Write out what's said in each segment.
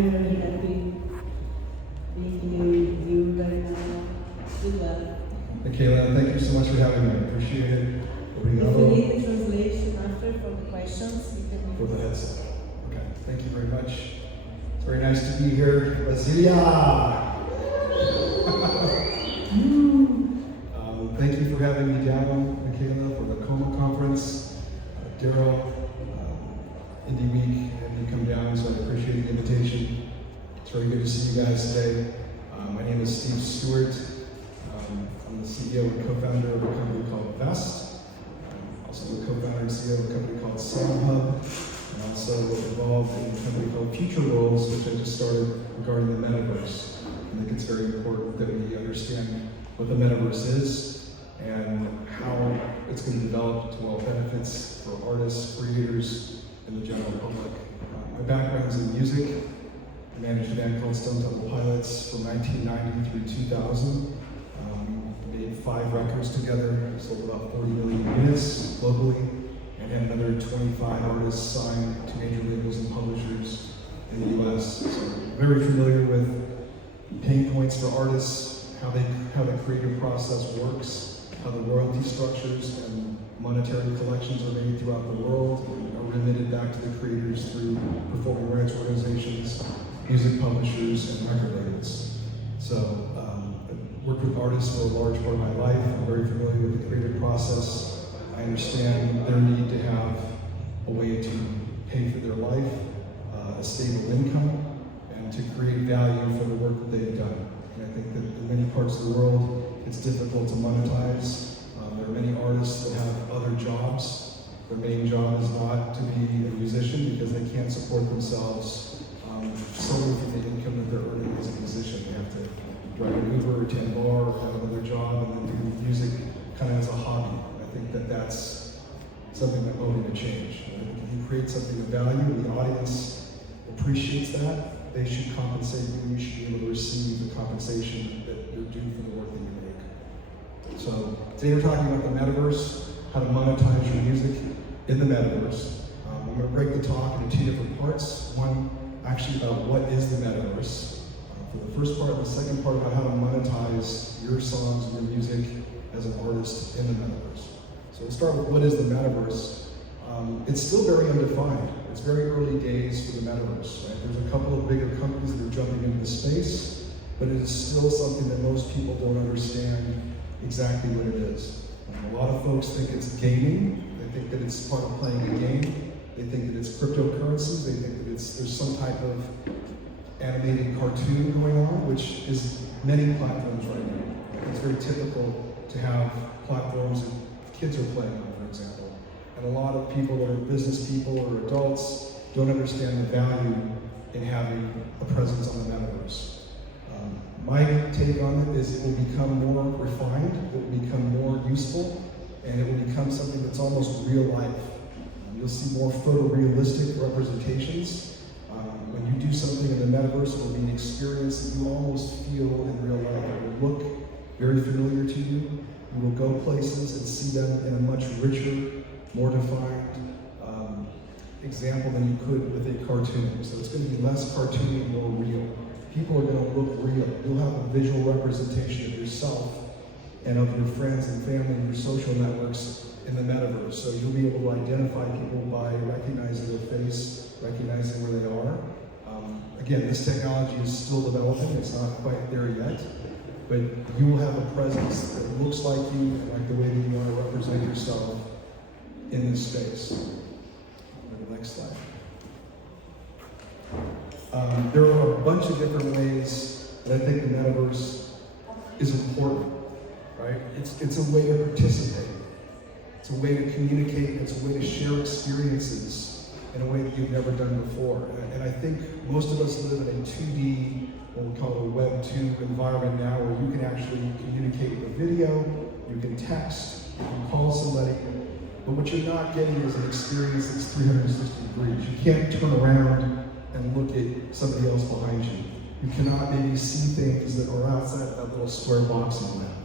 very, very happy being here with you right now. Good luck. Michaela, thank you so much for having me. I appreciate it. If you need the translation after for the questions, you can for the headset. Okay, thank you very much. It's very nice to be here. Brasilia! Thank you for having me down, Michaela, for the CoMA conference. Daryl, Indie Week, had me come down, so I appreciate the invitation. It's very good to see you guys today. My name is Stewart. I'm the CEO and co-founder of a company called Vest. I'm also the co-founder and CEO of a company called Hub. I'm also involved in a company called Futureworlds, which I just started regarding the Metaverse. I think it's very important that we understand what the Metaverse is and how it's going to develop to all benefits for artists, creators, and the general public. My background is in music. I managed a band called Stone Temple Pilots from 1990 through 2000. Made 5 records together, sold about 40 million units globally, and had another 25 artists signed to major labels and publishers in the US. So I'm very familiar with pain points for artists, how the creative process works, how the royalty structures and monetary collections are made throughout the world and are remitted back to the creators through performing rights organizations, music publishers, and record labels. So I've worked with artists for a large part of my life. I'm very familiar with the creative process. I understand their need to have a way to pay for their life, a stable income, and to create value for the work that they've done. And I think that in many parts of the world, it's difficult to monetize. There are many artists that have other jobs. Their main job is not to be a musician because they can't support themselves solely from the income that they're earning as a musician. They have to drive an Uber or 10 bar or have another job and then do music kind of as a hobby. I think that that's something that we're going to change. If you create something of value and the audience appreciates that, they should compensate you. You should be able to receive the compensation that you're due for the work that you make. So today we're talking about the Metaverse, how to monetize your music in the Metaverse. I'm going to break the talk into 2 different parts. One actually about what is the Metaverse. For the first part, and the second part about how to monetize your songs and your music as an artist in the Metaverse. So we'll start with what is the Metaverse. It's still very undefined. It's very early days for the Metaverse. Right? There's a couple of bigger companies that are jumping into the space, but it is still something that most people don't understand exactly what it is. A lot of folks think it's gaming. They think that it's part of playing a game. They think that it's cryptocurrencies. They think that there's some type of animated cartoon going on, which is many platforms right now. It's very typical to have platforms that kids are playing on, for example. And a lot of people that are business people or adults don't understand the value in having a presence on the Metaverse. My take on it is it will become more refined, it will become more useful, and it will become something that's almost real life. You'll see more photorealistic representations. When you do something in the Metaverse, it will be an experience that you almost feel in real life. It will look very familiar to you. You will go places and see them in a much richer, more defined example than you could with a cartoon. So it's going to be less cartoony and more real. People are going to look real. You'll have a visual representation of yourself and of your friends and family and your social networks in the Metaverse. So you'll be able to identify people by recognizing their face, recognizing where they are. Again, this technology is still developing. It's not quite there yet. But you will have a presence that looks like you and like the way that you want to represent yourself in this space. Go to the next slide. There are a bunch of different ways that I think the Metaverse is important, right? It's a way to participate. It's a way to communicate. It's a way to share experiences in a way that you've never done before. And I think most of us live in a 2D, what we call a Web 2 environment now, where you can actually communicate with a video, you can text, you can call somebody, but what you're not getting is an experience that's 360 degrees. You can't turn around and look at somebody else behind you. You cannot maybe see things that are outside that little square box in the map.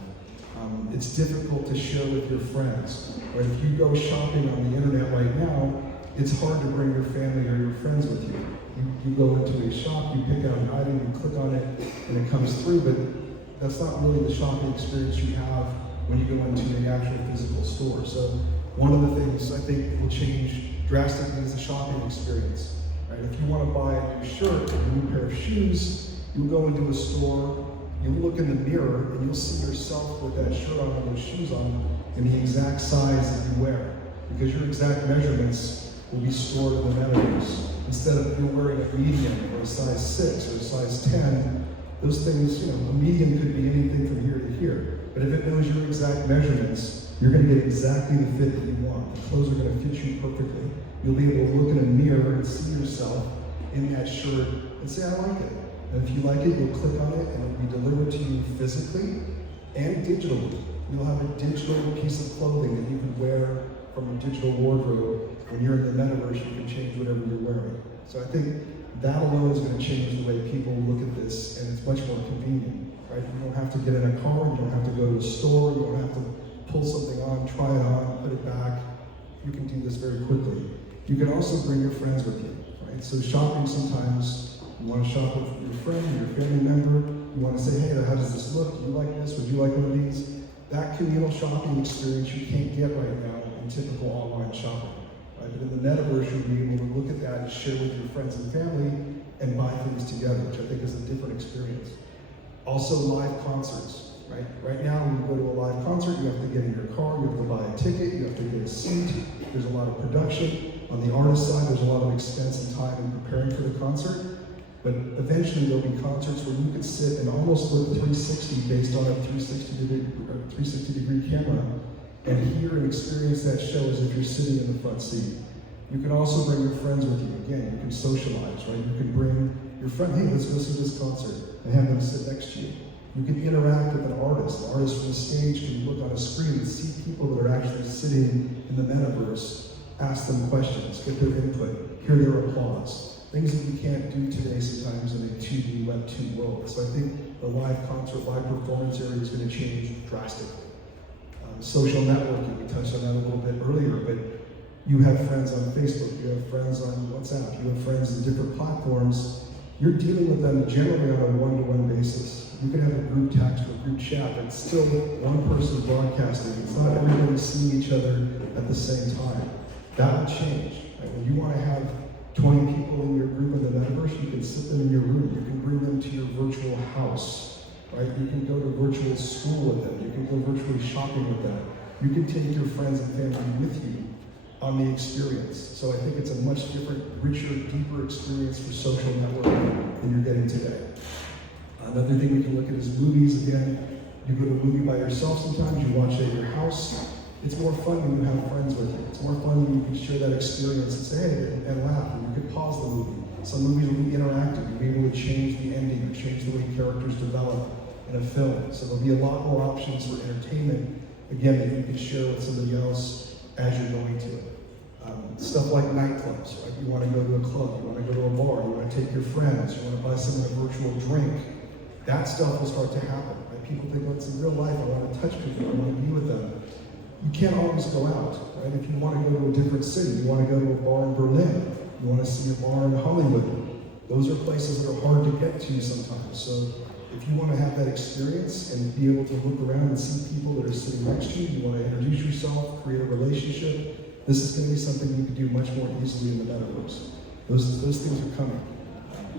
It's difficult to share with your friends. Or if you go shopping on the internet right now, it's hard to bring your family or your friends with you. You go into a shop, you pick out an item, you click on it, and it comes through, but that's not really the shopping experience you have when you go into an actual physical store. So one of the things I think will change drastically is the shopping experience. Right? If you want to buy a new shirt, a new pair of shoes, you'll go into a store, you'll look in the mirror, and you'll see yourself with that shirt on and those shoes on in the exact size that you wear. Because your exact measurements will be stored in the Metaverse. Instead of you wearing a medium or a size 6 or a size 10, those things, a medium could be anything from here to here. But if it knows your exact measurements, you're going to get exactly the fit that you want. The clothes are going to fit you perfectly. You'll be able to look in a mirror and see yourself in that shirt and say, I like it. And if you like it, you'll click on it and it'll be delivered to you physically and digitally. You'll have a digital piece of clothing that you can wear from a digital wardrobe. When you're in the Metaverse, you can change whatever you're wearing. So I think that alone is going to change the way people look at this, and it's much more convenient, right? You don't have to get in a car, you don't have to go to a store, you don't have to pull something on, try it on, put it back. You can do this very quickly. You can also bring your friends with you, right? So shopping sometimes, you want to shop with your friend, your family member, you want to say, hey, how does this look? Do you like this? Would you like one of these? That communal shopping experience you can't get right now in typical online shopping. Right? But in the Metaverse, you'll be able to look at that and share with your friends and family and buy things together, which I think is a different experience. Also, live concerts. Right now, when you go to a live concert, you have to get in your car, you have to buy a ticket, you have to get a seat. There's a lot of production. On the artist side, there's a lot of expense and time in preparing for the concert. But eventually, there'll be concerts where you can sit and almost look 360 based on a 360 degree camera and hear and experience that show as if you're sitting in the front seat. You can also bring your friends with you. Again, you can socialize, right? You can bring your friend, hey, let's go see this concert, and have them sit next to you. You can interact with an artist. An artist from the stage can look on a screen and see people that are actually sitting in the Metaverse, ask them questions, get their input, hear their applause. Things that you can't do today sometimes in a 2D, Web 2 world. So I think the live concert, live performance area is going to change drastically. Social networking, we touched on that a little bit earlier, but you have friends on Facebook, you have friends on WhatsApp, you have friends in different platforms. You're dealing with them generally on a one-to-one basis. You can have a group text or a group chat, but it's still one person broadcasting. It's not everybody seeing each other at the same time. That will change. Right? When you want to have 20 people in your group in the Metaverse, you can sit them in your room. You can bring them to your virtual house. Right? You can go to virtual school with them. You can go virtually shopping with them. You can take your friends and family with you on the experience. So I think it's a much different, richer, deeper experience for social networking than you're getting today. Another thing we can look at is movies. Again, you go to a movie by yourself sometimes, you watch it at your house. It's more fun when you have friends with you. It's more fun when you can share that experience and say, hey, and laugh, and you can pause the movie. Some movies will be interactive. You'll be able to change the ending or change the way characters develop in a film. So there'll be a lot more options for entertainment, again, that you can share with somebody else as you're going to it. Stuff like nightclubs, right? You want to go to a club, you want to go to a bar, you want to take your friends, you want to buy someone a virtual drink. That stuff will start to happen, right? People think, well, it's in real life, I want to touch people, I want to be with them. You can't always go out, right? If you want to go to a different city, you want to go to a bar in Berlin, you want to see a bar in Hollywood. Those are places that are hard to get to sometimes. So if you want to have that experience and be able to look around and see people that are sitting next to you, you want to introduce yourself, create a relationship, this is going to be something you can do much more easily in the Metaverse. Those things are coming.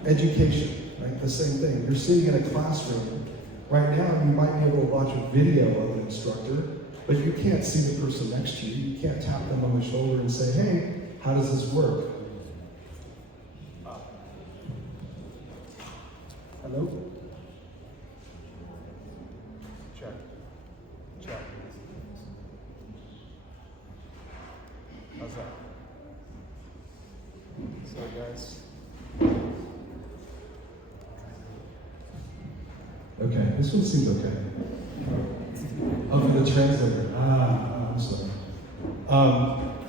Education, right? The same thing. You're sitting in a classroom. Right now, you might be able to watch a video of an instructor, but you can't see the person next to you. You can't tap them on the shoulder and say, hey, how does this work? Hello? Check. Check. How's that? Sorry, guys. Okay, this one seems okay. Oh, for the translator. I'm sorry.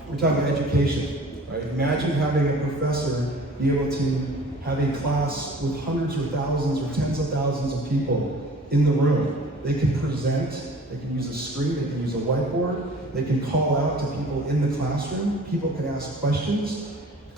We're talking about education, right? Imagine having a professor be able to have a class with hundreds or thousands or tens of thousands of people in the room. They can present, they can use a screen, they can use a whiteboard, they can call out to people in the classroom, people can ask questions,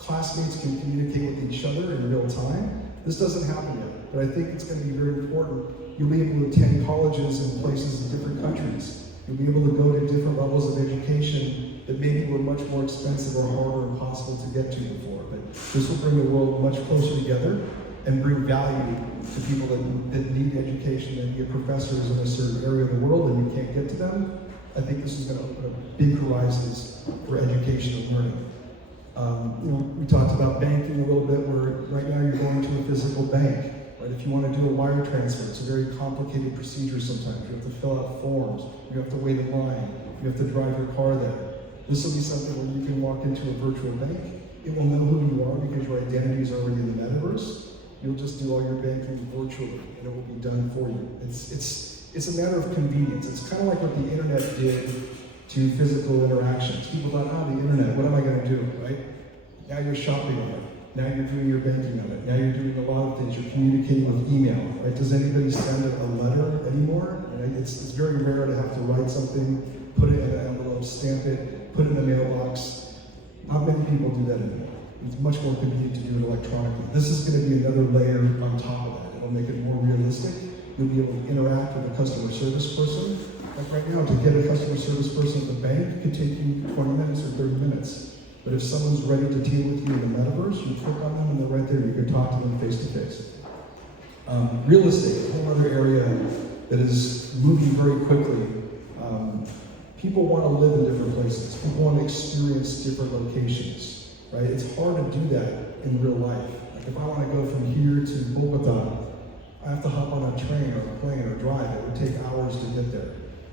classmates can communicate with each other in real time. This doesn't happen yet, but I think it's going to be very important. You'll be able to attend colleges in places in different countries. You'll be able to go to different levels of education that maybe were much more expensive or harder or impossible to get to before. But this will bring the world much closer together and bring value to people that need education, that need professors in a certain area of the world and you can't get to them. I think this is going to open up big horizons for education and learning. We talked about banking a little bit, where right now you're going to a physical bank. Right? If you want to do a wire transfer, it's a very complicated procedure sometimes. You have to fill out forms, you have to wait in line, you have to drive your car there. This will be something where you can walk into a virtual bank. It will know who you are because your identity is already in the metaverse. You'll just do all your banking virtually, and it will be done for you. It's a matter of convenience. It's kind of like what the internet did to physical interactions. People thought, the internet, what am I going to do, right? Now you're shopping on it. Now you're doing your banking on it. Now you're doing a lot of things. You're communicating with email, right? Does anybody send a letter anymore? Right? It's very rare to have to write something, put it in an envelope, stamp it, put it in a mailbox. Not many people do that anymore. It's much more convenient to do it electronically. This is going to be another layer on top of that. It'll make it more realistic. You'll be able to interact with a customer service person. Like right now, to get a customer service person at the bank could take you 20 minutes or 30 minutes. But if someone's ready to deal with you in the metaverse, you click on them and they're right there. You can talk to them face to face. Real estate, a whole other area that is moving very quickly. People want to live in different places. People want to experience different locations, right? It's hard to do that in real life. Like if I want to go from here to Bogota, I have to hop on a train or a plane or drive. It would take hours to get there.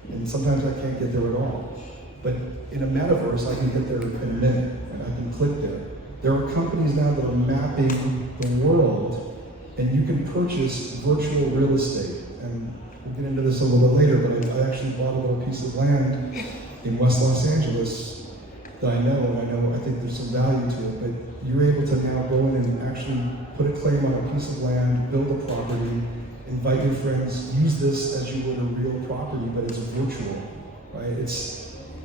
And sometimes I can't get there at all. But in a metaverse, I can get there in a minute, and I can click there. There are companies now that are mapping the world, and you can purchase virtual real estate. And we'll get into this a little bit later, but I actually bought a little piece of land in West Los Angeles that I think there's some value to it. But you're able to now go in and actually put a claim on a piece of land, build a property, invite your friends, use this as you would a real property, but it's virtual, right?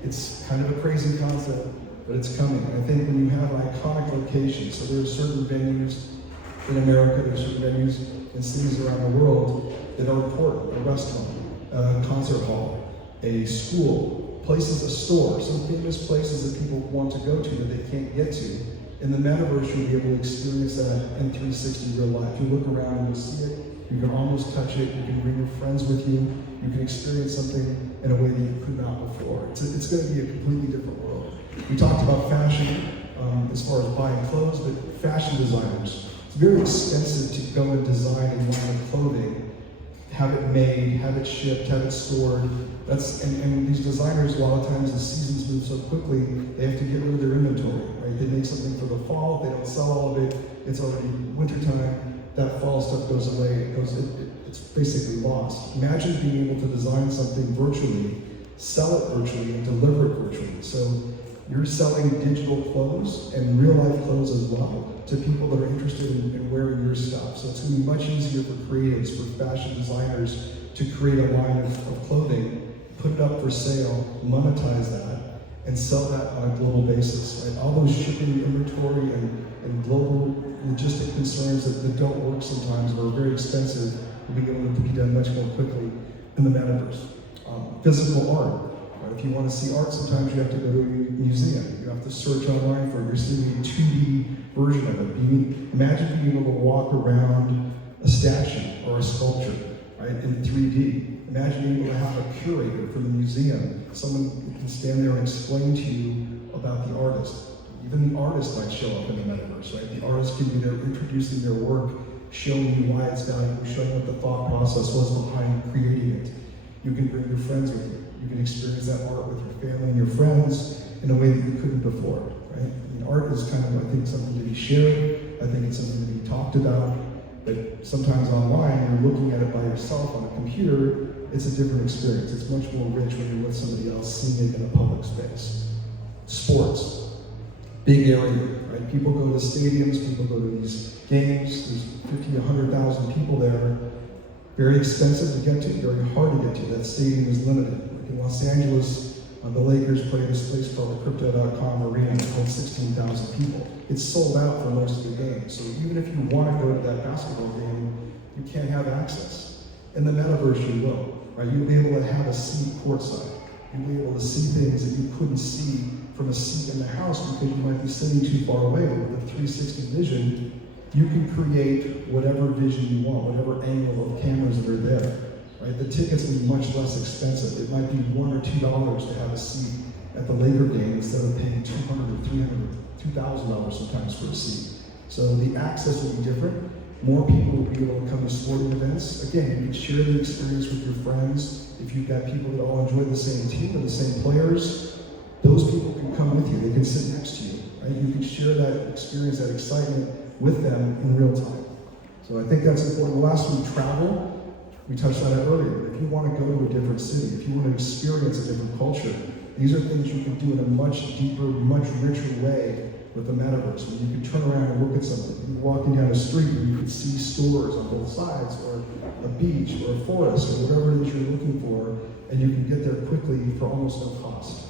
It's kind of a crazy concept, but it's coming. I think when you have iconic locations, so there are certain venues in America, there are certain venues in cities around the world that are important. A restaurant, a concert hall, a school, places, a store, some famous places that people want to go to that they can't get to. In the metaverse, you'll be able to experience that in 360 real life. You look around and you'll see it. You can almost touch it. You can bring your friends with you. You can experience something in a way that you could not before. It's going to be a completely different world. We talked about fashion as far as buying clothes, but fashion designers. It's very expensive to go and design a line of clothing, have it made, have it shipped, have it stored. And these designers, a lot of times the seasons move so quickly, they have to get rid of their inventory, right? They make something for the fall, if they don't sell all of it, it's already wintertime. That fall stuff goes away, it's basically lost. Imagine being able to design something virtually, sell it virtually, and deliver it virtually. So you're selling digital clothes and real life clothes as well to people that are interested in wearing your stuff. So it's going to be much easier for creatives, for fashion designers to create a line of clothing, put it up for sale, monetize that, and sell that on a global basis, right? All those shipping inventory and global logistic concerns that don't work sometimes or are very expensive will be able to be done much more quickly in the metaverse. Physical art, right? If you want to see art, sometimes you have to go to a museum. You have to search online for it. You're seeing a 2D version of it. Imagine being able to walk around a statue or a sculpture, right, in 3D. Imagine being able to have a curator for the museum, someone who can stand there and explain to you about the artist. Even the artist might show up in the metaverse, right? The artist can be there introducing their work, showing you why it's valuable, showing what the thought process was behind creating it. You can bring your friends with you. You can experience that art with your family and your friends in a way that you couldn't before, right? I mean, art is kind of, I think, something to be shared. I think it's something to be talked about. But sometimes online, you're looking at it by yourself on a computer, it's a different experience. It's much more rich when you're with somebody else seeing it in a public space. Sports, big area, right? People go to stadiums, people go to these games, there's 50 to 100,000 people there. Very expensive to get to, very hard to get to. That stadium is limited. Like in Los Angeles, The Lakers play this place called the Crypto.com Arena. It holds 16,000 people. It's sold out for most of the games. So even if you want to go to that basketball game, you can't have access. In the Metaverse, you will. Right? You'll be able to have a seat courtside. You'll be able to see things that you couldn't see from a seat in the house because you might be sitting too far away. But with a 360 vision, you can create whatever vision you want, whatever angle of cameras that are there. Right? The tickets will be much less expensive. It might be $1 or $2 to have a seat at the Laker game instead of paying $200 or $300, $2,000 sometimes for a seat. So the access will be different. More people will be able to come to sporting events. Again, you can share the experience with your friends. If you've got people that all enjoy the same team or the same players, those people can come with you. They can sit next to you. Right? You can share that experience, that excitement with them in real time. So I think that's important. The last one, travel. We touched on it earlier. If you want to go to a different city, if you want to experience a different culture, these are things you can do in a much deeper, much richer way with the Metaverse. When you can turn around and look at something. You're walking down a street and you can see stores on both sides, or a beach, or a forest, or whatever it is you're looking for, and you can get there quickly for almost no cost.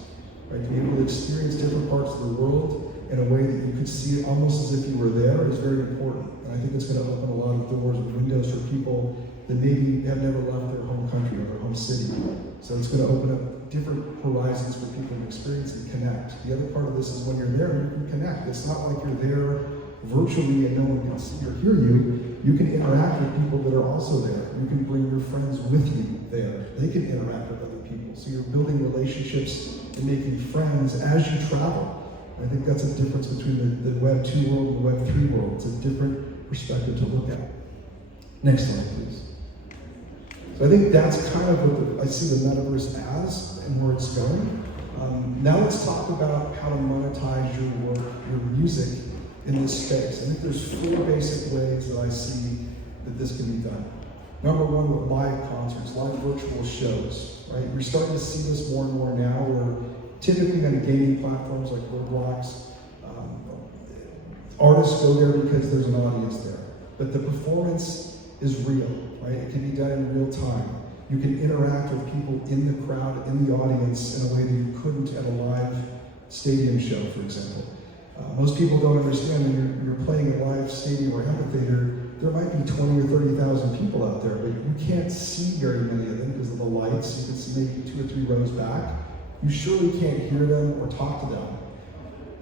Right? To be able to experience different parts of the world in a way that you could see it almost as if you were there is very important. And I think it's going to open a lot of doors and windows for people that maybe have never left their home country or their home city. So it's going to open up different horizons for people to experience and connect. The other part of this is when you're there, you can connect. It's not like you're there virtually and no one can see or hear you. You can interact with people that are also there. You can bring your friends with you there. They can interact with other people. So you're building relationships and making friends as you travel. I think that's a difference between the Web 2 world and the Web 3 world. It's a different perspective to look at. Next slide, please. So I think that's kind of what I see the Metaverse as and where it's going. Now let's talk about how to monetize your work, your music in this space. I think there's 4 basic ways that I see that this can be done. Number one, with live concerts, live virtual shows, right? You're starting to see this more and more now where typically on gaming platforms like Roblox, artists go there because there's an audience there. But the performance is real, right? It can be done in real time. You can interact with people in the crowd, in the audience, in a way that you couldn't at a live stadium show, for example. Most people don't understand when you're playing a live stadium or amphitheater, there might be 20 or 30,000 people out there, but you can't see very many of them because of the lights. You can see maybe 2 or 3 rows back. You surely can't hear them or talk to them.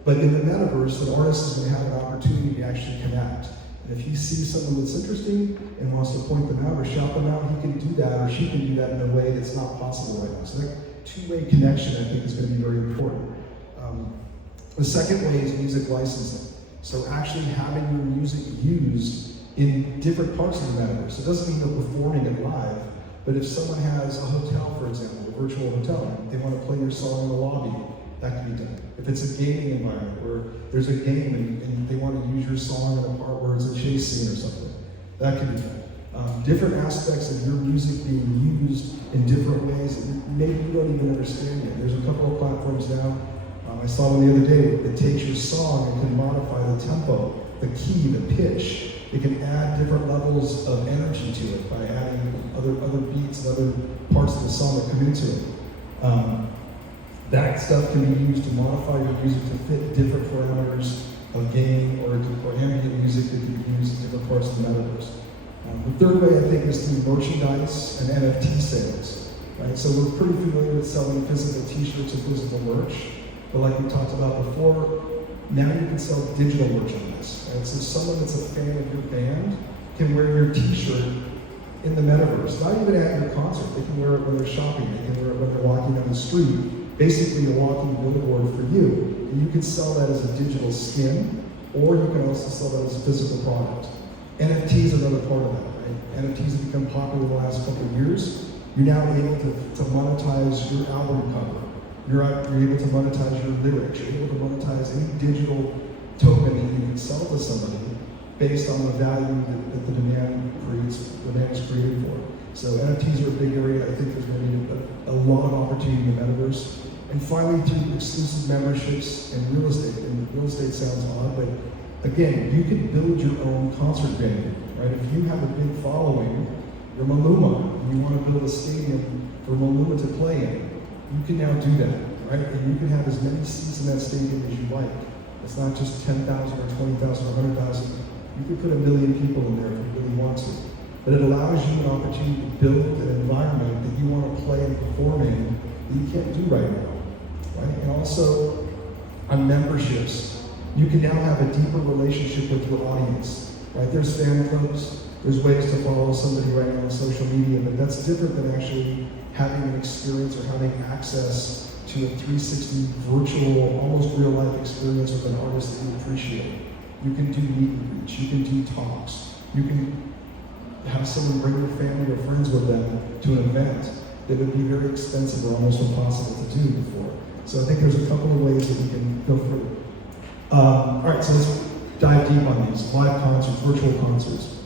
But in the Metaverse, an artist is going to have an opportunity to actually connect. And if he sees someone that's interesting and wants to point them out or shout them out, he can do that, or she can do that in a way that's not possible right now. So that two-way connection, I think, is going to be very important. The second way is music licensing. So actually having your music used in different parts of the Metaverse. It doesn't mean they're performing it live, but if someone has a hotel, for example, a virtual hotel, they want to play your song in the lobby, that can be done. If it's a gaming environment where there's a game and they want to use your song in a part where it's a chase scene or something, that can be done. Different aspects of your music being used in different ways that maybe you don't even understand yet. There's a couple of platforms now. I saw one the other day that takes your song and can modify the tempo, the key, the pitch. It can add different levels of energy to it by adding other beats and other parts of the song that come into it. That stuff can be used to modify your music to fit different parameters of gaming or ambient music that can be used in different parts of the Metaverse. The third way, I think, is through merchandise and NFT sales. Right? So we're pretty familiar with selling physical t-shirts and physical merch, but like we talked about before, now you can sell digital merchandise. Right? So someone that's a fan of your band can wear your t-shirt in the Metaverse. Not even at your concert. They can wear it when they're shopping. They can wear it when they're walking down the street. Basically a walking billboard for you. And you can sell that as a digital skin, or you can also sell that as a physical product. NFT is another part of that, right? NFTs have become popular in the last couple of years. You're now able to monetize your album cover. You're able to monetize your lyrics. You're able to monetize any digital token that you can sell to somebody based on the value that the demand is created for. So NFTs are a big area. I think there's going to be a lot of opportunity in the Metaverse. And finally, through exclusive memberships and real estate. And real estate sounds odd, but again, you can build your own concert venue, right? If you have a big following, you're Maluma, and you want to build a stadium for Maluma to play in, you can now do that, right? And you can have as many seats in that stadium as you like. It's not just 10,000 or 20,000 or 100,000. You can put 1 million people in there if you really want to. But it allows you an opportunity to build an environment that you want to play and perform in that you can't do right now, right? And also, on memberships, you can now have a deeper relationship with your audience, right? There's fan clubs, there's ways to follow somebody right now on social media, but that's different than actually having an experience or having access to a 360 virtual, almost real-life experience with an artist that you appreciate. You can do meet and greets, you can do talks, you can have someone bring their family or friends with them to an event that would be very expensive or almost impossible to do before. So I think there's a couple of ways that we can go through. All right, so let's dive deep on these live concerts, virtual concerts.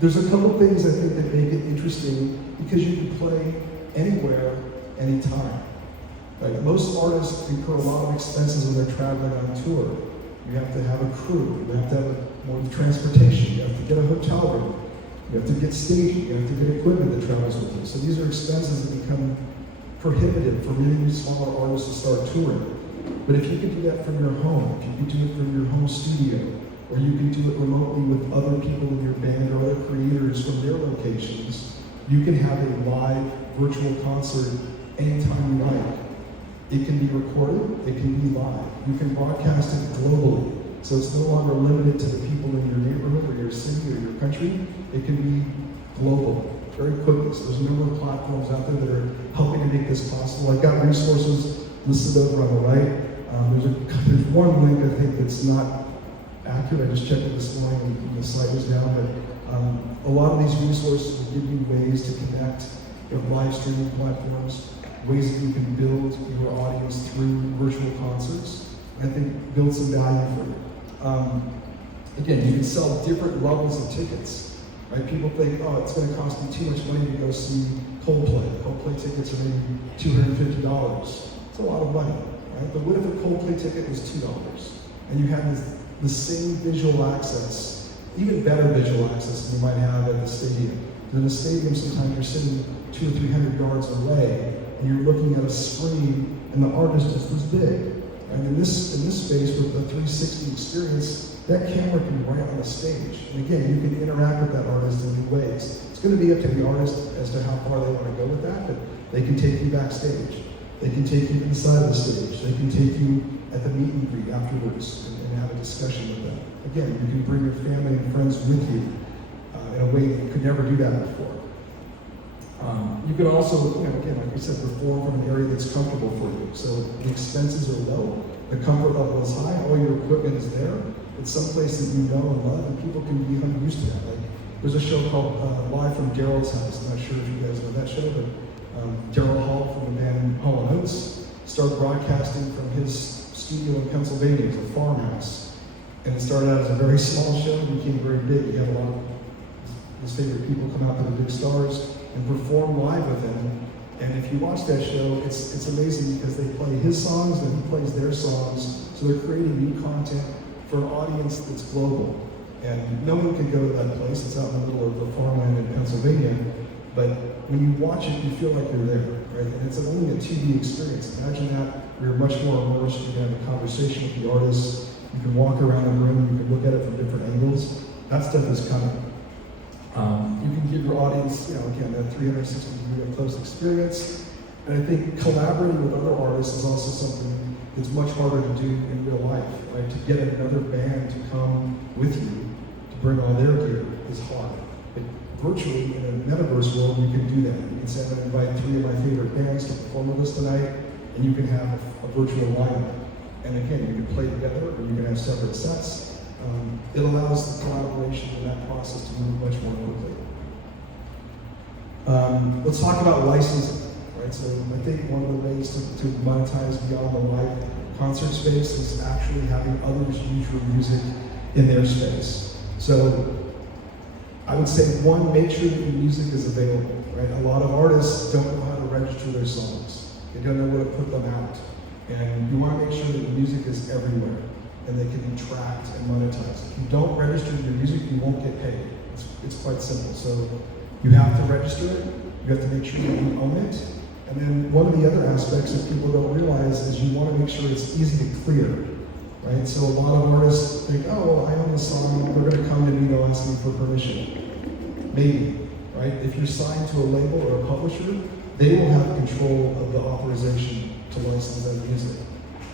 There's a couple things I think that make it interesting because you can play anywhere, anytime. Like most artists incur a lot of expenses when they're traveling on tour. You have to have a crew, you have to have more transportation, you have to get a hotel room, you have to get staging, you have to get equipment that travels with you. So these are expenses that become prohibitive for many smaller artists to start touring. But if you can do that from your home, if you can do it from your home studio, or you can do it remotely with other people in your band or other creators from their locations, you can have a live virtual concert anytime you like. It can be recorded, it can be live. You can broadcast it globally. So it's no longer limited to the people in your neighborhood or your city or your country. It can be global, very quickly. So there's a number of platforms out there that are helping to make this possible. I've got resources listed over on the right. There's one link I think that's not accurate. I just checked it this morning and the site was down, but a lot of these resources will give you ways to connect, live streaming platforms, ways that you can build your audience through virtual concerts, and I think build some value for you. Again, you can sell different levels of tickets, right? People think, oh, it's going to cost me too much money to go see Coldplay. Coldplay tickets are maybe $250. It's a lot of money, right? But what if a Coldplay ticket was $2 and you had the same visual access, even better visual access than you might have at the stadium? In a stadium, sometimes you're sitting 200 or 300 yards away, and you're looking at a screen, and the artist is this big. And in this space with the 360 experience, that camera can be right on the stage. And again, you can interact with that artist in new ways. It's going to be up to the artist as to how far they want to go with that, but they can take you backstage. They can take you inside the stage. They can take you at the meet and greet afterwards and have a discussion with them. Again, you can bring your family and friends with you in a way that you could never do that before. You can also, again, like we said, perform from an area that's comfortable for you. So the expenses are low, the comfort level is high, all your equipment is there. It's someplace that you know and love, and people can be unused to that. Like, there's a show called Live from Daryl's House. I'm not sure if you guys know that show, but Daryl Hall from the band Hall & Oates started broadcasting from his studio in Pennsylvania. It was a farmhouse. And it started out as a very small show and became very big. He had a lot of his favorite people come out to the big stars and perform live with him. And if you watch that show, it's amazing because they play his songs and he plays their songs. So they're creating new content for an audience that's global. And no one can go to that place. It's out in the middle of the farmland in Pennsylvania. But when you watch it, you feel like you're there, right? And it's only a 2D experience. Imagine that you're much more immersed. You can have a conversation with the artist. You can walk around the room. You can look at it from different angles. That stuff is coming. You can give your audience, again, that 360-degree close experience. And I think collaborating with other artists is also something that's much harder to do in real life, right? To get another band to come with you, to bring all their gear is hard. But virtually, in a Metaverse world, you can do that. You can say, I'm going to invite 3 of my favorite bands to perform with us tonight, and you can have a virtual lineup. And again, you can play together, or you can have separate sets. It allows the collaboration in that process to move much more quickly. Let's talk about licensing, right? So I think one of the ways to monetize beyond the live concert space is actually having others use your music in their space. So I would say, one, make sure that your music is available, right? A lot of artists don't know how to register their songs. They don't know where to put them out. And you want to make sure that your music is everywhere and they can be tracked and monetized. If you don't register your music, you won't get paid. It's quite simple. So you have to register it. You have to make sure that you own it. And then one of the other aspects that people don't realize is you want to make sure it's easy to clear, right? So a lot of artists think, oh, well, I own the song, they're going to come to me, they'll ask me for permission. Maybe, right? If you're signed to a label or a publisher, they will have control of the authorization to license that music.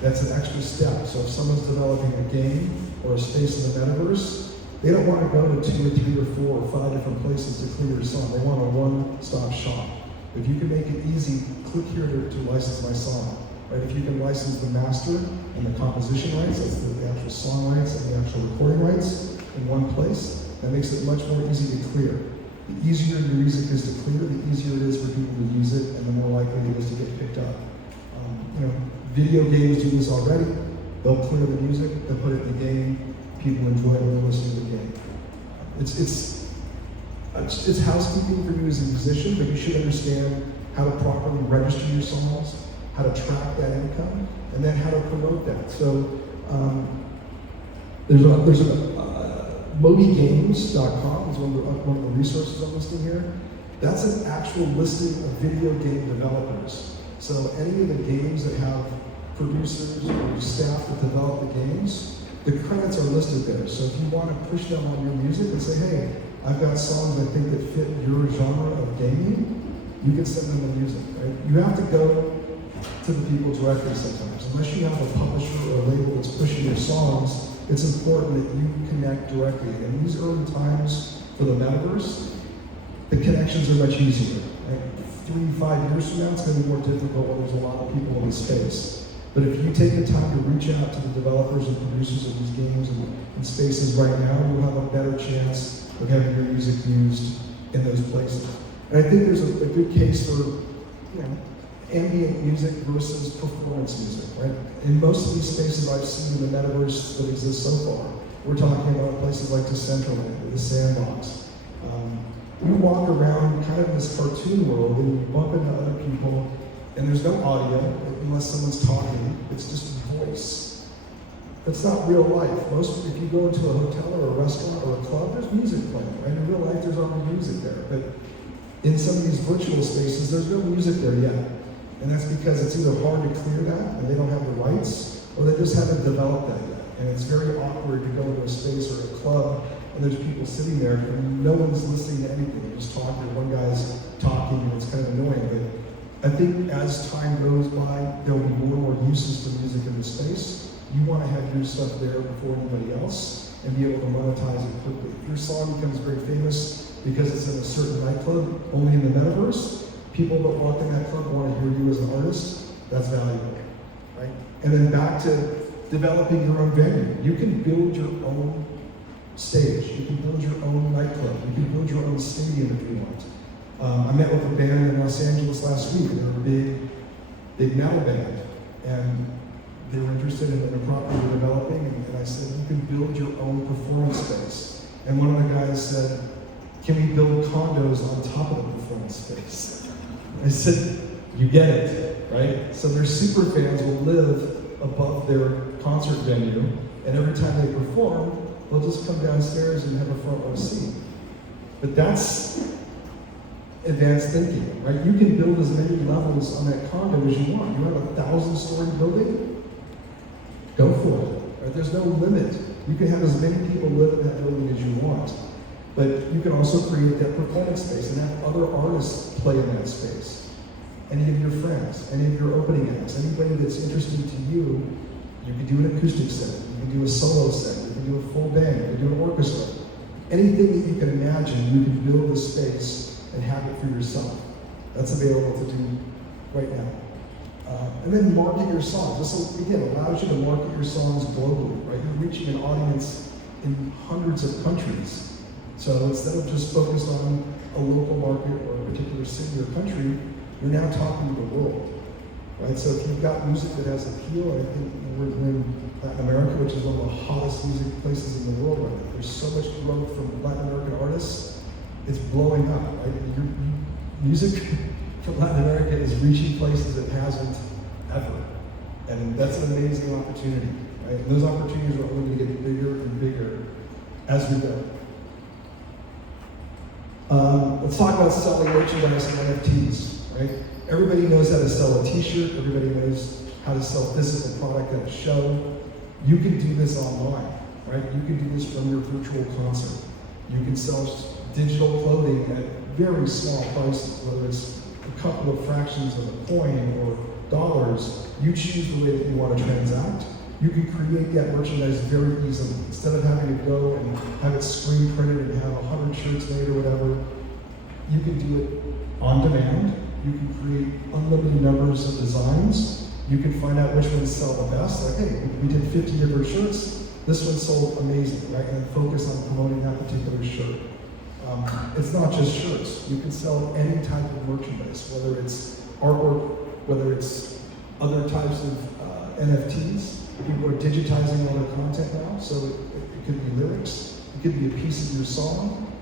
That's an extra step. So if someone's developing a game or a space in the metaverse, they don't want to go to 2 or 3 or 4 or 5 different places to clear your song. They want a one-stop shop. If you can make it easy, click here to license my song. Right? If you can license the master and the composition rights, that's the actual song rights and the actual recording rights in one place, that makes it much more easy to clear. The easier your music is to clear, the easier it is for people to use it, and the more likely it is to get picked up. Video games do this already. They'll clear the music, they'll put it in the game, people enjoy it when they're listening to the game. It's housekeeping for you as a musician, but you should understand how to properly register your songs, how to track that income, and then how to promote that. So there's mobygames.com is one of the resources I'm listing here. That's an actual listing of video game developers. So any of the games that have producers or staff that develop the games, the credits are listed there. So if you want to push them on your music and say, hey, I've got songs I think that fit your genre of gaming, you can send them the music, right? You have to go to the people directly sometimes. Unless you have a publisher or a label that's pushing your songs, it's important that you connect directly. And in these early times for the metaverse, the connections are much easier. Right? 3 to 5 years from now, it's going to be more difficult when there's a lot of people in the space. But if you take the time to reach out to the developers and producers of these games and spaces right now, you'll have a better chance of having your music used in those places. And I think there's a good case for, ambient music versus performance music, right? In most of these spaces I've seen in the metaverse that exist so far, we're talking about places like Decentraland, the Sandbox. You walk around kind of in this cartoon world and you bump into other people and there's no audio unless someone's talking, it's just voice. It's not real life. If you go into a hotel or a restaurant or a club, there's music playing, right? In real life, there's already music there. But in some of these virtual spaces, there's no music there yet. And that's because it's either hard to clear that, and they don't have the rights, or they just haven't developed that yet. And it's very awkward to go into a space or a club, and there's people sitting there, and no one's listening to anything. They're just talking, one guy's talking, and it's kind of annoying. But I think as time goes by, there'll be more and more uses for music in the space. You want to have your stuff there before anybody else, and be able to monetize it quickly. If your song becomes very famous because it's in a certain nightclub, only in the metaverse, people that walk in that club want to hear you as an artist, that's valuable, right? And then back to developing your own venue. You can build your own stage. You can build your own nightclub. You can build your own stadium if you want. I met with a band in Los Angeles last week. They were a big metal band. And they were interested in the property we're developing. And I said, you can build your own performance space. And one of the guys said, can we build condos on top of the performance space? I said, you get it, right? So their super fans will live above their concert venue, and every time they perform, they'll just come downstairs and have a front row seat. But that's advanced thinking, right? You can build as many levels on that condo as you want. You have a 1,000-story building, go for it. Right? There's no limit. You can have as many people live in that building as you want. But you can also create that performance space and have other artists play in that space. Any of your friends, any of your opening acts, anybody that's interesting to you, you can do an acoustic set, you can do a solo set, you can do a full band, you can do an orchestra. Anything that you can imagine, you can build a space and have it for yourself. That's available to do right now. And then market your songs. This, again, allows you to market your songs globally, right? You're reaching an audience in hundreds of countries. So instead of just focused on a local market or a particular city or country, you're now talking to the world, right? So if you've got music that has appeal, I think we're in Latin America, which is one of the hottest music places in the world right now. There's so much growth from Latin American artists, it's blowing up, right? Music from Latin America is reaching places it hasn't ever. And that's an amazing opportunity, right? And those opportunities are only going to get bigger and bigger as we go. Let's talk about selling merchandise and NFTs, right? Everybody knows how to sell a t-shirt. Everybody knows how to sell physical product at a show. You can do this online, right? You can do this from your virtual concert. You can sell digital clothing at very small prices, whether it's a couple of fractions of a coin or dollars. You choose the way that you want to transact. You can create that merchandise very easily. Instead of having to go and have it screen printed and have 100 shirts made or whatever, you can do it on demand. You can create unlimited numbers of designs. You can find out which ones sell the best. Like, hey, we did 50 different shirts. This one sold amazing, right? And then focus on promoting that particular shirt. It's not just shirts. You can sell any type of merchandise, whether it's artwork, whether it's other types of NFTs. People are digitizing all their content now, so it could be lyrics, it could be a piece of your song.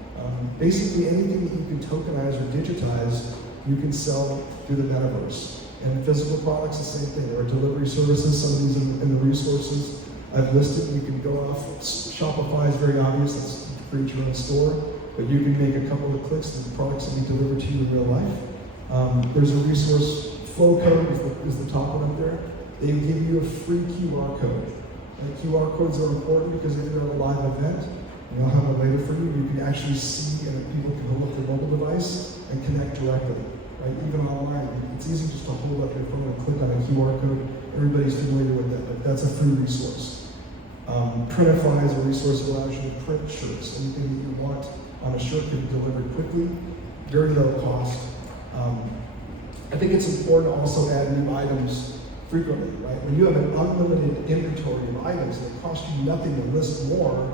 Basically anything that you can tokenize or digitize, you can sell through the metaverse. And physical products, the same thing. There are delivery services, some of these in the resources I've listed. You can go off. Shopify is very obvious, that's to create your own store, but you can make a couple of clicks and the products will be delivered to you in real life. There's a resource, Flow Code is the top one up there. They give you a free QR code. And QR codes are important because if you're at a live event, and I'll have it later for you, you can actually see and people can hold up their mobile device and connect directly. Right? Even online, it's easy just to hold up your phone and click on a QR code. Everybody's familiar with that, but that's a free resource. Printify is a resource that allows you to print shirts. Anything that you want on a shirt can be delivered quickly, very low cost. I think it's important to also add new items frequently, right? When you have an unlimited inventory of items that cost you nothing to list more,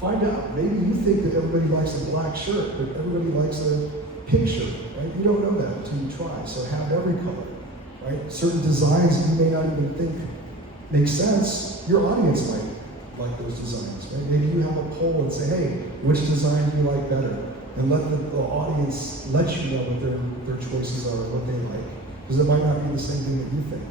find out. Maybe you think that everybody likes a black shirt, but everybody likes a pink shirt, right? You don't know that until you try, so have every color, right? Certain designs you may not even think make sense, your audience might like those designs, right? Maybe you have a poll and say, hey, which design do you like better? And let the audience let you know what their choices are, what they like. Because it might not be the same thing that you think.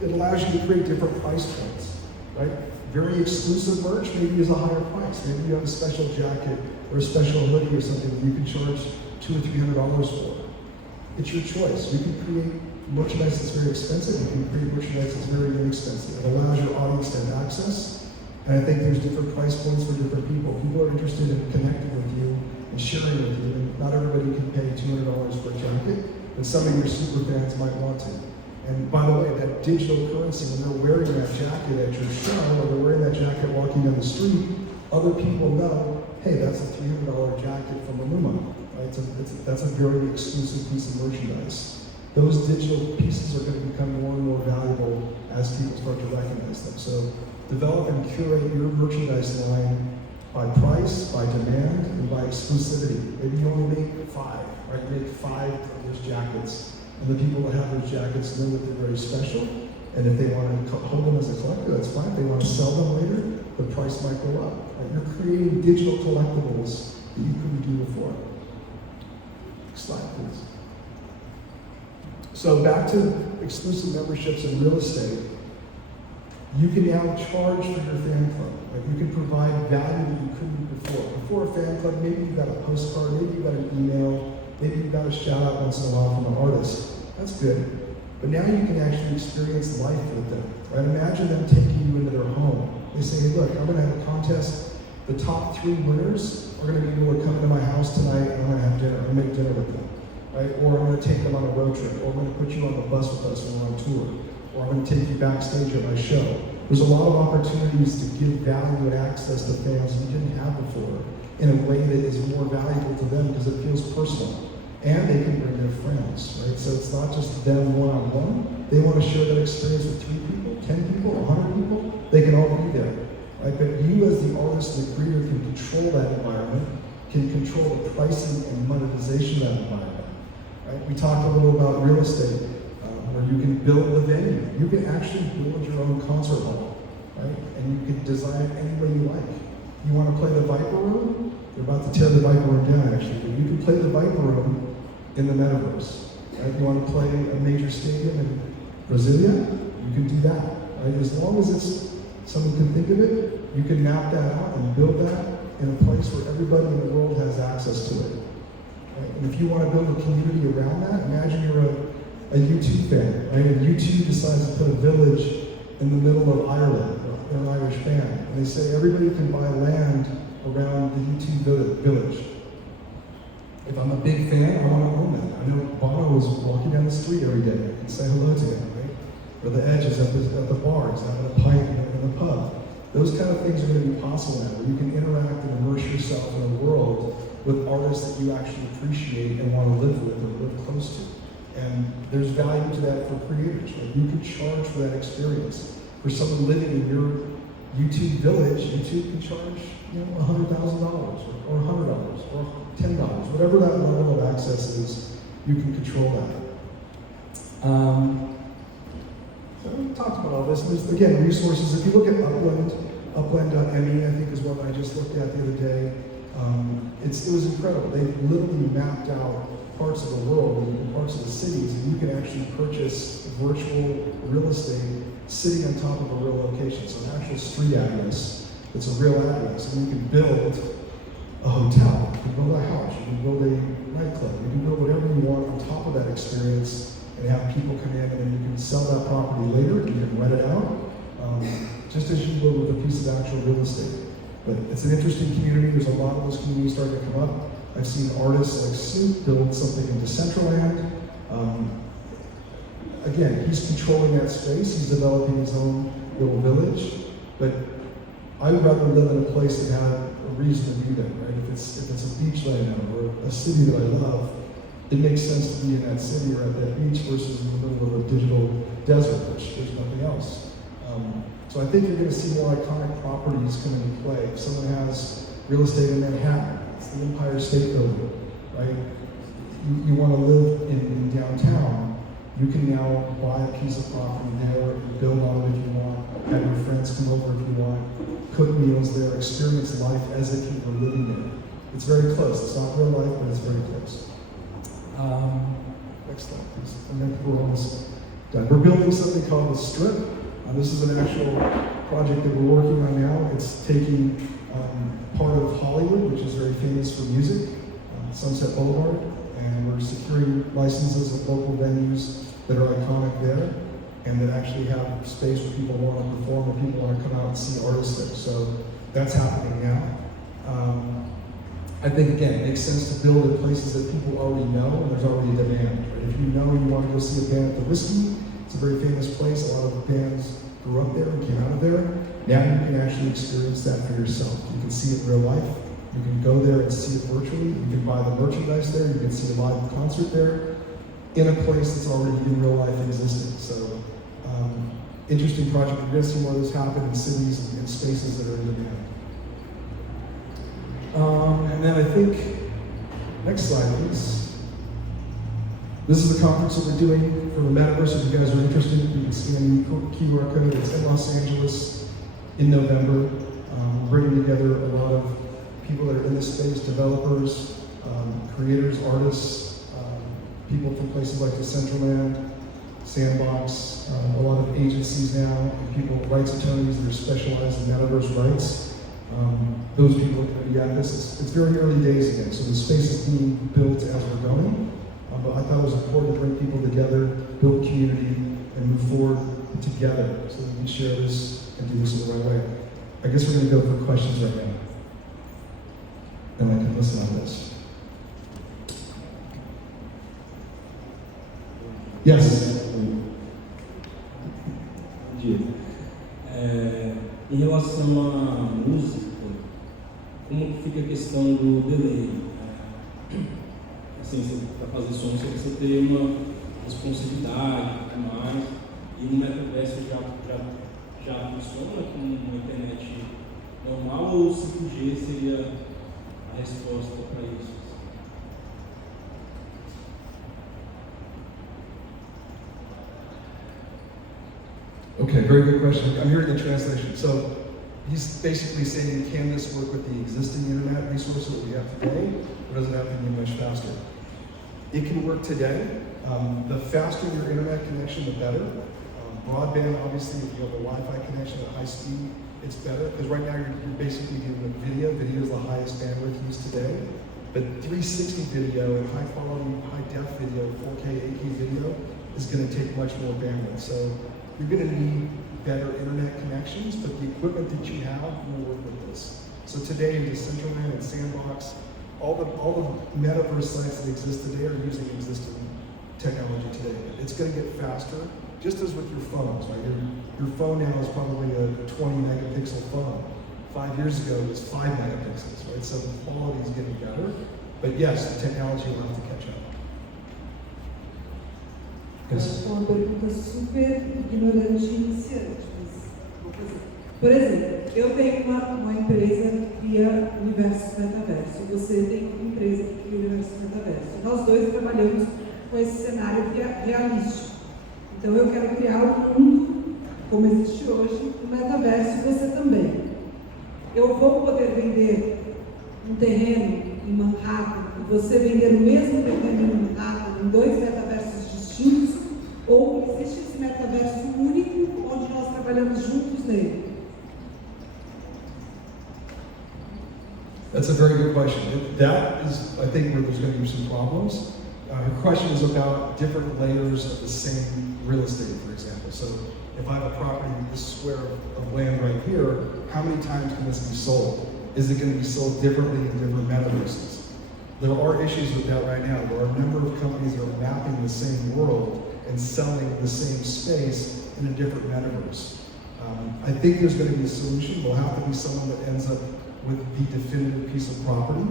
It allows you to create different price points, right? Very exclusive merch maybe is a higher price. Maybe you have a special jacket or a special hoodie or something that you can charge $200 or $300 for. It's your choice. You can create merchandise that's very expensive. You can create merchandise that's very inexpensive. It allows your audience to have access. And I think there's different price points for different people. People are interested in connecting with you and sharing with you. And not everybody can pay $200 for a jacket, but some of your super fans might want to. And by the way, that digital currency, when they're wearing that jacket at your show, or they're wearing that jacket walking down the street, other people know, hey, that's a $300 jacket from Illuma, right? That's a very exclusive piece of merchandise. Those digital pieces are going to become more and more valuable as people start to recognize them. So develop and curate your merchandise line by price, by demand, and by exclusivity. Maybe you only make 5, right? You make 5 of those jackets. And the people that have those jackets know that they're very special. And if they want to hold them as a collector, that's fine. If they want to sell them later, the price might go up. Right? You're creating digital collectibles that you couldn't do before. Next slide, please. So back to exclusive memberships in real estate. You can now charge for your fan club. Right? You can provide value that you couldn't before. Before a fan club, maybe you got a postcard, maybe you got an email, maybe you got a shout out once in a while from an artist. That's good. But now you can actually experience life with them. Right? Imagine them taking you into their home. They say, hey, look, I'm going to have a contest. The top 3 winners are going to be able to come to my house tonight and I'm going to have dinner. I'm going to make dinner with them. Right? Or I'm going to take them on a road trip. Or I'm going to put you on the bus with us when we're on tour. Or I'm going to take you backstage at my show. There's a lot of opportunities to give value and access to fans you didn't have before in a way that is more valuable to them because it feels personal. And they can bring their friends, right? So it's not just them one-on-one. They want to share that experience with 3 people, 10 people, 100 people. They can all be there, right? But you as the artist and the creator can control that environment, can control the pricing and monetization of that environment, right? We talked a little about real estate, where you can build the venue. You can actually build your own concert hall, right? And you can design it any way you like. You want to play the Viper Room? They're about to tear the Viper Room down, actually. But you can play the Viper Room in the Metaverse, right? You want to play a major stadium in Brasilia? You can do that, right? As long as someone can think of it, you can map that out and build that in a place where everybody in the world has access to it. right? And if you want to build a community around that, imagine you're a U2 fan, right? And U2 decides to put a village in the middle of Ireland. They're an Irish band. And they say everybody can buy land around the U2 village. If I'm a big fan, I want to own that. I know Bono was walking down the street every day and say hello to him, right? Or the Edges at the bars, having a pint in the pub. Those kind of things are going to be possible now, where you can interact and immerse yourself in a world with artists that you actually appreciate and want to live with or live close to. And there's value to that for creators. Like you could charge for that experience. For someone living in your YouTube village, YouTube can charge $100,000 or $100 or $10, whatever that level of access is, you can control that. So we talked about all this. And there's, again, resources. If you look at Upland.me, I think is one I just looked at the other day. It was incredible. They literally mapped out parts of the world and parts of the cities, and you can actually purchase virtual real estate sitting on top of a real location. So an actual street address, it's a real address, and you can build a hotel, you can build a house, you can build a nightclub, you can build whatever you want on top of that experience and have people come in, and then you can sell that property later, you can rent it out, just as you would with a piece of actual real estate. But it's an interesting community. There's a lot of those communities starting to come up. I've seen artists like Stewart build something in Decentraland. Again, he's controlling that space. He's developing his own little village. But I would rather live in a place that had a reason to be there, right? If it's a beach land or a city that I love, it makes sense to be in that city or at that beach versus in the middle of a digital desert, which there's nothing else. So I think you're going to see more iconic properties come into play. If someone has real estate in Manhattan, it's the Empire State Building, right? You want to live in downtown, you can now buy a piece of property there and build on it if you want, have your friends come over if you want, cook meals there, experience life as if you were living there. It's very close. It's not real life, but it's very close. Next slide, please. And then we're almost done. We're building something called the Strip. This is an actual project that we're working on now. It's taking part of Hollywood, which is very famous for music, Sunset Boulevard, and we're securing licenses of local venues that are iconic there, and that actually have space where people want to perform and people want to come out and see artists there. So that's happening now. I think, again, it makes sense to build in places that people already know and there's already a demand. Right? If you know you want to go see a band at the Whiskey, it's a very famous place. A lot of bands grew up there and came out of there. Now you can actually experience that for yourself. You can see it in real life. You can go there and see it virtually. You can buy the merchandise there. You can see a live concert there in a place that's already in real life existing. So, interesting project. You're going to see more of this happen in cities and spaces that are in demand. And then I think, next slide, please. This is a conference that we're doing for the Metaverse. If you guys are interested, you can see on the QR code. It's in Los Angeles in November. We're bringing together a lot of people that are in this space, developers, creators, artists, people from places like Decentraland, Sandbox, a lot of agencies now, and people, rights attorneys that are specialized in Metaverse rights. Those people are going to be at this. It's very early days again, so the space is being built as we're going. But I thought it was important to bring people together, build community, and move forward together so that we can share this and do this in the right way. I guess we're going to go for questions right now. And I can listen on this. Yes? Bom dia. Em relação à música, como que fica a questão do delay? Assim, para fazer som, você precisa ter uma responsividade e tudo mais. E no Metaverse já funciona com uma internet normal ou o 5G seria a resposta para isso? Okay, very good question. I'm hearing the translation. So he's basically saying, can this work with the existing internet resources that we have today, or does it have to be much faster? It can work today. The faster your internet connection, the better. Broadband, obviously, if you have a Wi-Fi connection at high speed, it's better, because right now you're basically dealing with video. Video is the highest bandwidth used today. But 3 360 video and high quality, high def video, 4K, 8K video is going to take much more bandwidth. So you're going to need better internet connections, but the equipment that you have will work with this. So today in Decentraland and Sandbox, all the metaverse sites that exist today are using existing technology today. It's going to get faster, just as with your phones, right? Your phone now is probably a 20 megapixel phone. 5 years ago it was 5 megapixels, right? So the quality is getting better, but yes, the technology will have to catch up. Yes. Uma pergunta super ignorante e iniciante, mas vou fazer. Por exemplo, eu tenho uma empresa que cria universos metaverso, e você tem uma empresa que cria universos metaverso. Nós dois trabalhamos com esse cenário realístico. Então eu quero criar um mundo, como existe hoje, no metaverso, e você também. Eu vou poder vender um terreno em Manhattan, e você vender o mesmo terreno em Manhattan, em 2 metaversos distintos, ou existe esse metaverso único onde nós trabalhamos juntos nele? That's a very good question. That is, I think, where there's going to be some problems. Her question is about different layers of the same real estate, for example. So if I have a property, this square of land right here, how many times can this be sold? Is it going to be sold differently in different metaverses? There are issues with that right now. There are a number of companies that are mapping the same world and selling the same space in a different metaverse. I think there's going to be a solution. There'll have to be someone that ends up with the definitive piece of property,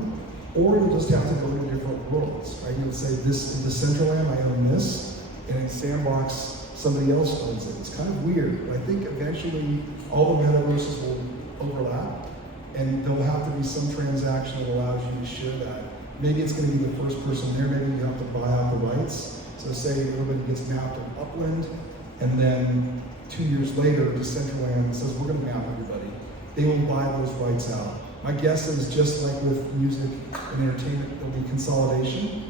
or you'll just have to go to different worlds, right? You'll say, this in the Decentraland, I own this, and in Sandbox, somebody else owns it. It's kind of weird, but I think eventually all the metaverses will overlap, and there'll have to be some transaction that allows you to share that. Maybe it's going to be the first person there, maybe you have to buy out the rights. So say everybody gets mapped in Upland, and then 2 years later, Decentraland says, we're going to map everybody. They will buy those rights out. My guess is, just like with music and entertainment, there'll be consolidation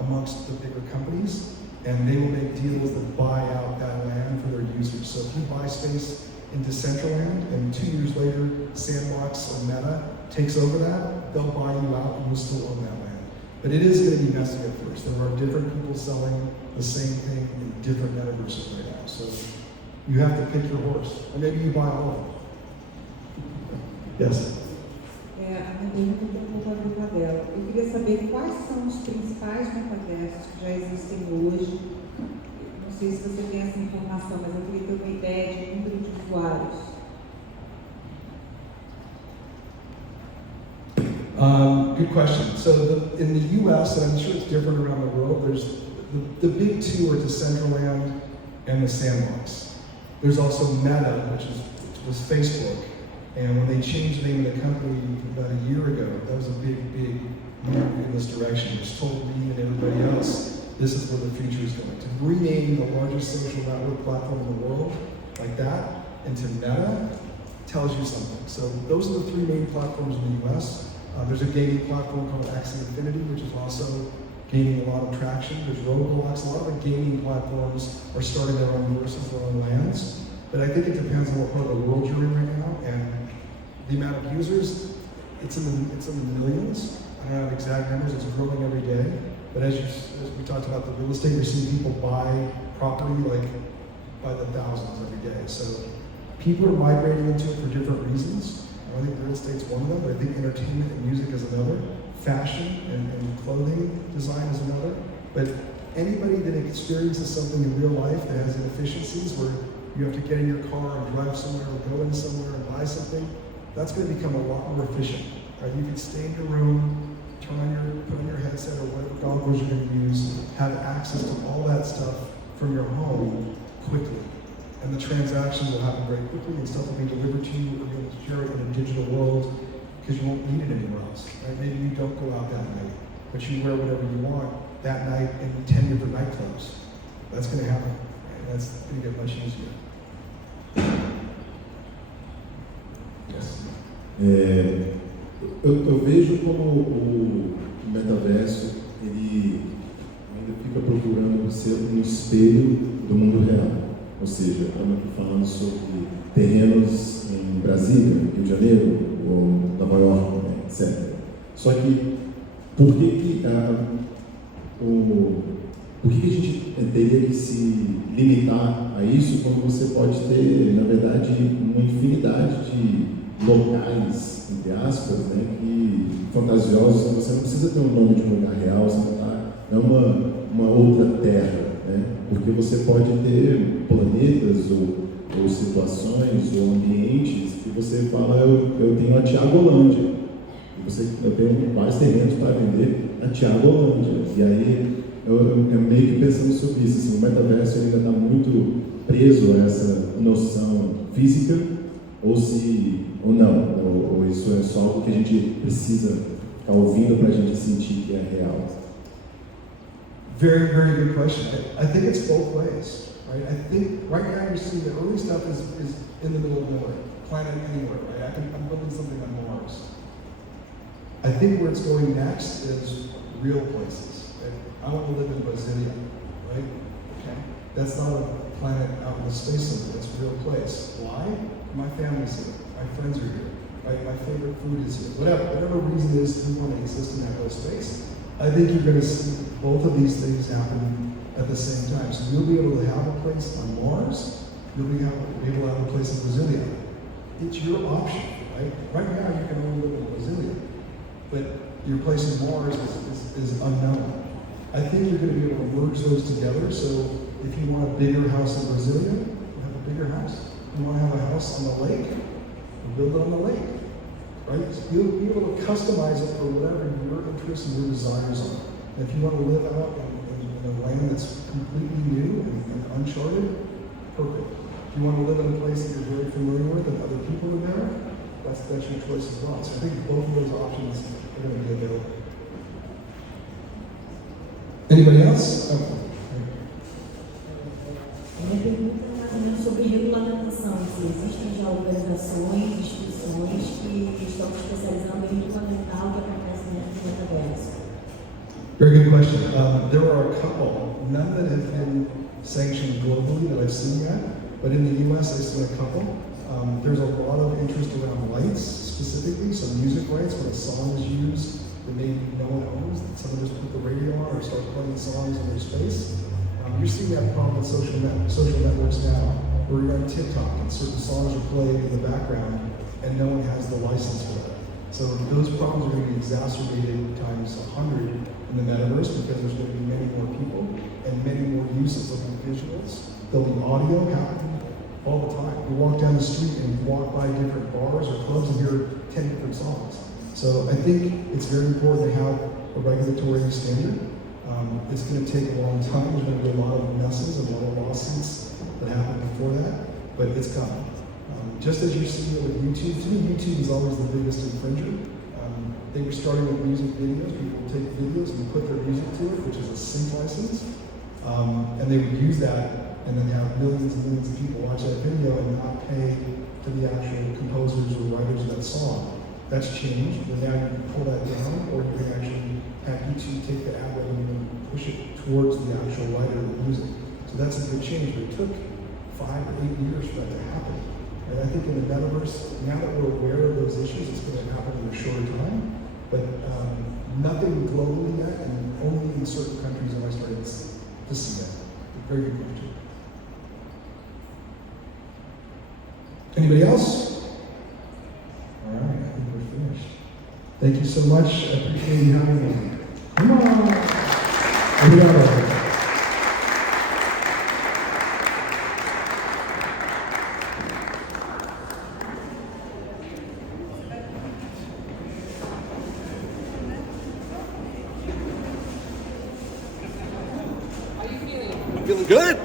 amongst the bigger companies, and they will make deals that buy out that land for their users. So if you buy space in Decentraland, and 2 years later, Sandbox or Meta takes over that, they'll buy you out and you'll still own that land. But it is going to be messy at first. There are different people selling the same thing in different metaverses right now. So you have to pick your horse, or maybe you buy all of them. Yes? A minha pergunta é um pouco a ver dela. Eu queria saber quais são os principais metaversos que já existem hoje. Não sei se você tem essa informação, mas eu queria ter uma ideia de número de usuários. Good question. So in the US, and I'm sure it's different around the world, there's the big two are Decentraland and the Sandbox. There's also Meta, which was Facebook. And when they changed the name of the company about a year ago, that was a big move in this direction, which told me and everybody else, this is where the future is going. To rename the largest social network platform in the world like that into Meta tells you something. So those are the 3 main platforms in the US. There's a gaming platform called Axie Infinity, which is also gaining a lot of traction. There's Roblox. A lot of the gaming platforms are starting their own verses, their own lands. But I think it depends on what part of the world you're in right now, and the amount of users, it's in the millions. I don't have exact numbers, it's growing every day. But as we talked about the real estate, you're seeing people buy property like by the thousands every day. So people are migrating into it for different reasons. I think real estate's one of them, but I think entertainment and music is another. Fashion and clothing design is another. But anybody that experiences something in real life that has inefficiencies where you have to get in your car and drive somewhere or go in somewhere and buy something, that's going to become a lot more efficient. Right? You can stay in your room, put on your headset or whatever goggles you're going to use, have access to all that stuff from your home quickly. And the transactions will happen very quickly, and stuff will be delivered to you, or you'll share it in a digital world because you won't need it anywhere else. Right? Maybe you don't go out that night, but you wear whatever you want that night in 10 different nightclubs. That's going to happen. Right? That's going to get much easier. Eu vejo como o metaverso ele ainda fica procurando ser um espelho do mundo real. Ou seja, estamos aqui falando sobre terrenos em Brasília, Rio de Janeiro, ou Nova York, etc. Só que por que a gente teria que se limitar a isso quando você pode ter, na verdade, uma infinidade de locais, entre aspas, né, fantasiosos? Você não precisa ter um nome de um lugar real, você não é uma outra terra, né? Porque você pode ter planetas ou situações ou ambientes que você fala, eu tenho a Tiagolândia, eu tenho vários terrenos para vender a Tiagolândia, e aí eu meio que pensando sobre isso, assim, o metaverso ainda está muito preso a essa noção física, ou não, ou isso é só algo que a gente precisa ficar ouvindo para a gente sentir que é real. Very, very good question. I think it's both ways, right? I think right now you're seeing the early stuff is in the middle of nowhere, planet anywhere, right? I'm building something on Mars. I think where it's going next is real places. Right? I want to live in Brasilia, right? Okay. That's not a planet out in the space somewhere, it's a real place. Why? My family's here, my friends are here, right? My favorite food is here. Whatever reason it is you want to exist in that little space, I think you're going to see both of these things happen at the same time. So you'll be able to have a place on Mars, you'll be able to have a place in Brasilia. It's your option, right? Right now you can only live in Brasilia, but your place in Mars is unknown. I think you're going to be able to merge those together. So if you want a bigger house in Brasilia, you have a bigger house. If you want to have a house on the lake, you build it on the lake. Right? You'll be able to customize it for whatever your interests and your desires are. And if you want to live out in a land that's completely new and uncharted, perfect. If you want to live in a place that you're very familiar with and other people are there, that's your choice as well. So I think both of those options are going to be available. Anybody else? Minha pergunta é mais ou menos sobre regulamentação, se existem já organizações, instituições que estão se especializando em regulamentar o que acontece dentro do metaverso. Very good question. There are a couple, none that have been sanctioned globally that I've seen yet, but in the US I've seen a couple. There's a lot of interest around rights specifically, so music rights, when a song is used that maybe no one owns, that someone just put the radio on or start playing songs in their space. You're seeing that problem with social networks now, where you're on TikTok and certain songs are played in the background and no one has the license for it. So those problems are going to be exacerbated times 100 in the metaverse because there's going to be many more people and many more uses of the visuals. There'll be audio happening all the time. You walk down the street and you walk by different bars or clubs and hear 10 different songs. So I think it's very important to have a regulatory standard. It's going to take a long time. There's going to be a lot of messes and a lot of lawsuits that happen before that, but it's coming. Just as you're seeing it with YouTube, to me, YouTube is always the biggest infringer. They were starting with music videos. People would take videos and put their music to it, which is a sync license, and they would use that and then have millions and millions of people watch that video and not pay to the actual composers or writers of that song. That's changed, but now you can pull that down, or you can actually have YouTube take the ad revenue and push it towards the actual writer of the music. So that's a good change, but it took 5 or 8 years for that to happen. And I think in the metaverse, now that we're aware of those issues, it's going to happen in a shorter time, but nothing globally yet, and only in certain countries am I starting to see that. Very good question. Anybody else? All right, I think we're finished. Thank you so much. I appreciate you having me. Come on. Obrigado. Feeling good?